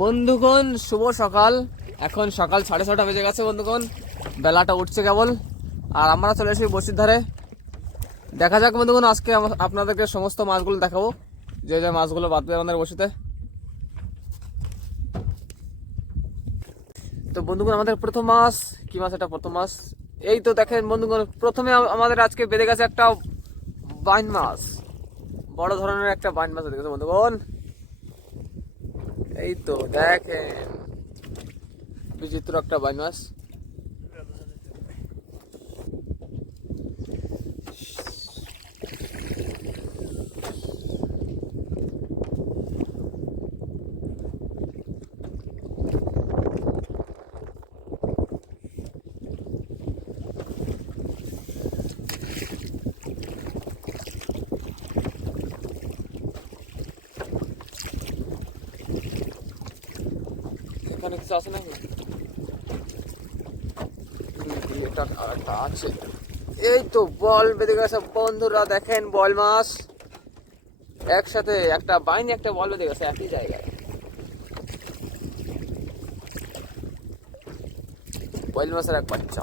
বন্ধুগণ শুভ সকাল। এখন সকাল 6:30 বেজে গেছে বন্ধুগণ, বেলাটা উঠছে কেবল। আর আমরা চলে এসেছি বসির ধারে। দেখা যাক বন্ধুগণ, আজকে আপনাদেরকে সমস্ত মাছগুলো দেখাবো, যে যে মাছগুলো বাঁধবে আমাদের বসিতে। তো বন্ধুগণ, আমাদের প্রথম মাছ কি মাছ? এটা প্রথম মাছ। এই তো দেখেন বন্ধুগণ, প্রথমে আমাদের আজকে বেঁধে গেছে একটা বাইন মাছ, বড় ধরনের একটা বাইন মাছ বেঁধে গেছে বন্ধুগণ। এই তো দেখেন, বিচিত্র একটা বাইন মাছ। এখানে কিছু আছে নাকি? এটা একটা আছে। এই তো বল বেঁধে গেছে বন্ধুরা, দেখেন বল মাছ একসাথে, একটা বাইন একটা বল বেঁধে গেছে একই জায়গায়। বল মাছের এক বাচ্চা।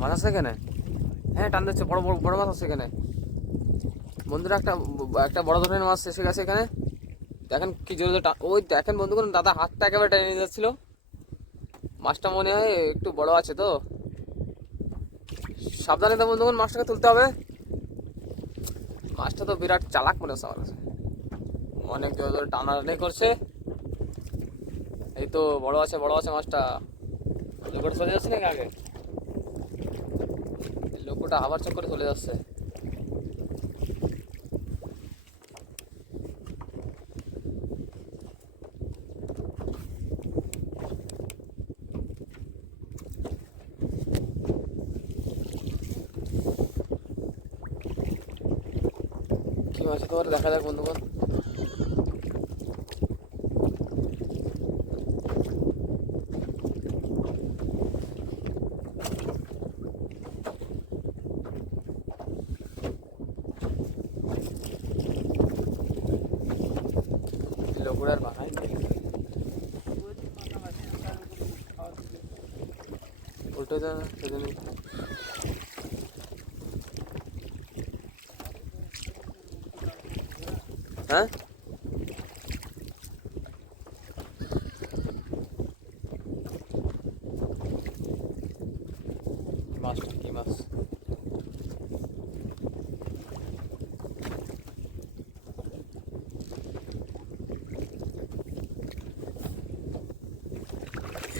মাছ আছে এখানে? হ্যাঁ, টান দিচ্ছে, বড় বড় বড় মাছ আছে এখানে বন্ধুরা। একটা একটা বড় ধরনের মাছ এসে গেছে এখানে। দেখেন কি জোরে জোরে ওই দেখেন বন্ধুগণ, দাদা হাতটা একেবারে টেনে নিয়ে যাচ্ছিল। মাছটা মনে হয় একটু বড় আছে, তো সাবধানে তো বন্ধুগণ, মাছটাকে তুলতে হবে। মাছটা তো বিরাট চালাক মনে হচ্ছে আমার কাছে, অনেক জোরে জোরে টানাটানি করছে। এই তো বড় আছে বড় আছে মাছটা। লোকটা চলে যাচ্ছে নাকি আগে? লোকটা আবার চক করে চলে যাচ্ছে। কি মাছ তোমার দেখা যাক বন্ধুগণ। লোকটার বানাই উল্টো যা সেজন্য। হ্যাঁ, মাছটা কি মাছ?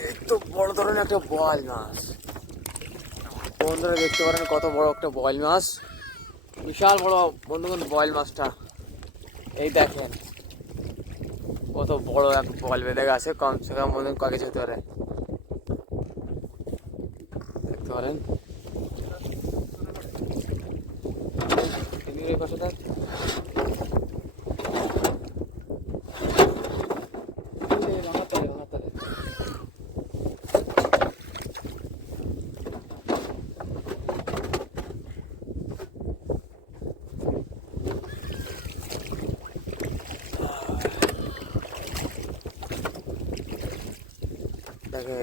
এই তো বড় ধরনের একটা বল মাছ বন্ধুরা, দেখতে পারেন কত বড় একটা বল মাছ, বিশাল বড় বন্ধুগণ বল মাছটা। এই দেখেন কত বড় এক বল বেঁধে গেছে, কমসে কম বন্ধুগণ কয় কেজি হতে পারে দেখতে পারেন। এই পাশে দেখ, দেখে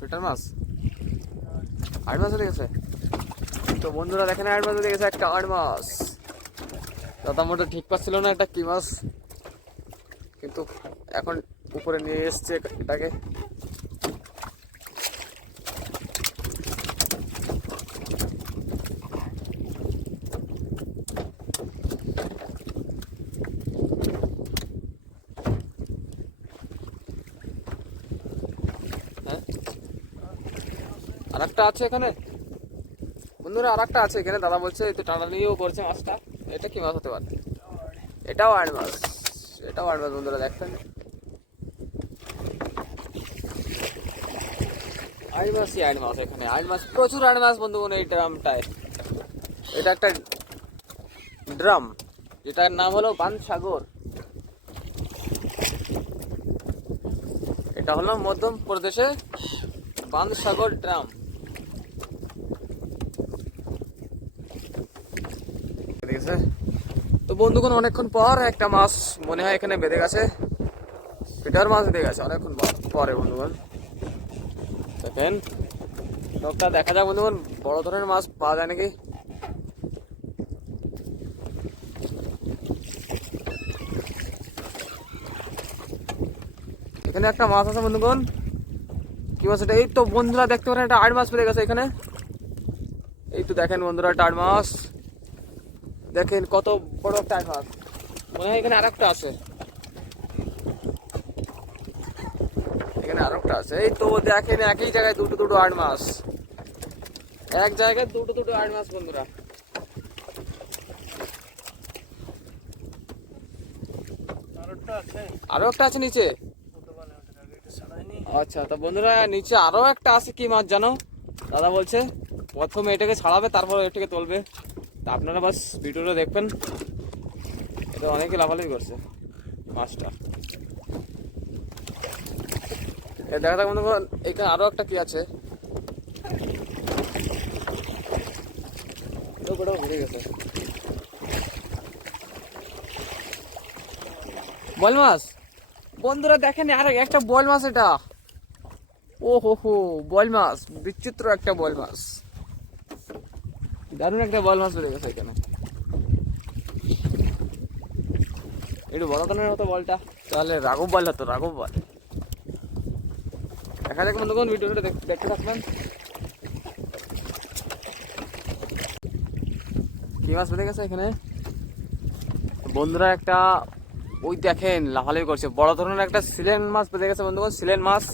পেটার মাছ, আট মাছ হয়ে গেছে। তো বন্ধুরা দেখেন, আট মাছ হয়ে গেছে, একটা আট মাছ। দাদা মোটা ঠিক পাচ্ছিল না এটা কি মাছ, কিন্তু এখন উপরে নিয়ে এসছে এটাকে। হ্যাঁ, আর একটা আছে এখানে বন্ধুরা, আর একটা আছে এখানে। দাদা বলছে তো টানা নিয়েও করছে মাছটা। এটা কি মাছ হতে পারে? এটাও আট মাছ, এটাও আট মাছ বন্ধুরা, দেখছেন আট মাছই আট মাছ। এখানে আট মাছ, প্রচুর আট মাছ বন্ধুগণ এই ড্রামটায়। এটা একটা ড্রাম, যেটার নাম হলো বানসাগর। এটা হলো মধ্যপ্রদেশে বানসাগর ড্যাম। ঠিক আছে, তো বন্ধুগণ অনেকক্ষণ পর একটা মাছ মনে হয় এখানে বেঁধে গেছে, পিটার মাছ বেঁধে গেছে অনেকক্ষণ পরে বন্ধুগণ। দেখেন লোকটা, দেখা যাক বন্ধুগণ বড় ধরনের মাছ পাওয়া যায় নাকি। এখানে একটা মাছ আছে বন্ধুগণ, কি মাছ এটা? এই তো বন্ধুরা দেখতে পারেন একটা আড় মাছ পেয়ে গেছে এখানে। এই তো দেখেন বন্ধুরা একটা আড় মাছ, দেখেন কত বড় একটা আড় মাছ। মনে হয় এখানে আরেকটা আছে, এখানে আরেকটা আছে। এই তো দেখেন একই জায়গায় দুটো দুটো আড় মাছ, এক জায়গায় দুটো দুটো আড় মাছ বন্ধুরা। আরো একটা আছে নিচে। আচ্ছা, তো বন্ধুরা নিচে আরো একটা আছে, কি মাছ জানো? দাদা বলছে প্রথমে এটাকে ছাড়াবে তারপর এটাকে তুলবে। তা আপনারা বাস ভিডিওটা দেখবেন, এটা অনেকে লাফালাফি করছে মাছটা। দেখা যাক বন্ধুগণ এখানে আরো একটা কি আছে। ঘুরে গেছে বল মাছ বন্ধুরা, দেখেন আর একটা বল মাছ এটা। ও হো হো, বল মাছ, বিচিত্র একটা বল মাছ, দারুণ একটা বল মাছ বেড়ে গেছে এখানে। একটু বড় ধরনের হতো বলটা, তাহলে রাঘব বল হতো, রাঘব বল। দেখা যাক বন্ধুগণ ভিডিওটা দেখতে থাকবেন। কি মাছ বেড়ে গেছে এখানে বন্ধুরা? একটা ওই দেখেন লাফালাফি করছে, বড় ধরনের একটা সিলেন মাছ বেঁধে গেছে বন্ধুগণ, সিলেন মাছ।